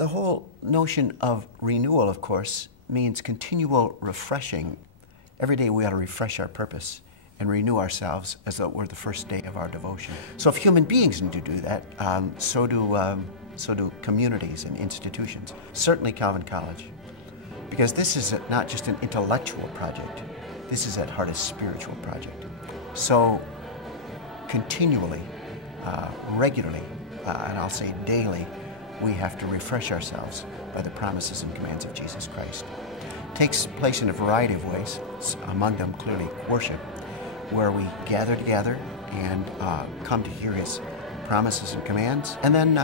The whole notion of renewal, of course, means continual refreshing. Every day we ought to refresh our purpose and renew ourselves as though it were the first day of our devotion. So if human beings need to do that, so do communities and institutions. Certainly Calvin College, because this is not just an intellectual project. This is at heart a spiritual project. So continually, regularly, and I'll say daily, we have to refresh ourselves by the promises and commands of Jesus Christ. It takes place in a variety of ways, among them clearly worship, where we gather together and come to hear His promises and commands. And then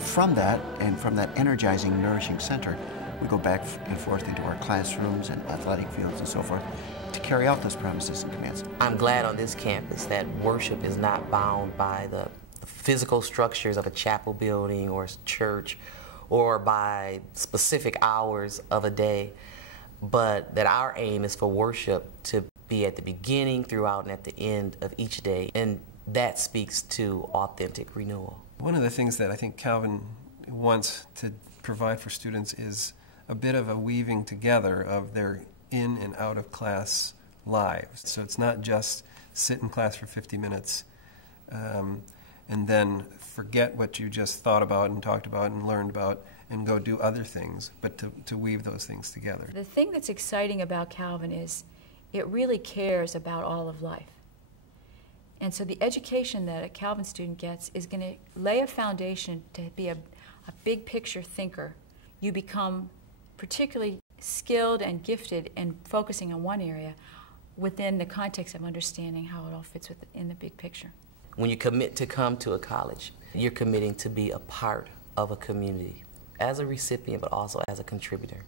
from that, and from that energizing, nourishing center, we go back and forth into our classrooms and athletic fields and so forth to carry out those promises and commands. I'm glad on this campus that worship is not bound by the physical structures of a chapel building or church or by specific hours of a day, but that our aim is for worship to be at the beginning, throughout, and at the end of each day, and that speaks to authentic renewal. One of the things that I think Calvin wants to provide for students is a bit of a weaving together of their in and out of class lives. So it's not just sit in class for 50 minutes and then forget what you just thought about and talked about and learned about and go do other things, but to weave those things together. The thing that's exciting about Calvin is it really cares about all of life. And so the education that a Calvin student gets is going to lay a foundation to be a big picture thinker. You become particularly skilled and gifted in focusing on one area within the context of understanding how it all fits within the big picture. When you commit to come to a college, you're committing to be a part of a community as a recipient, but also as a contributor.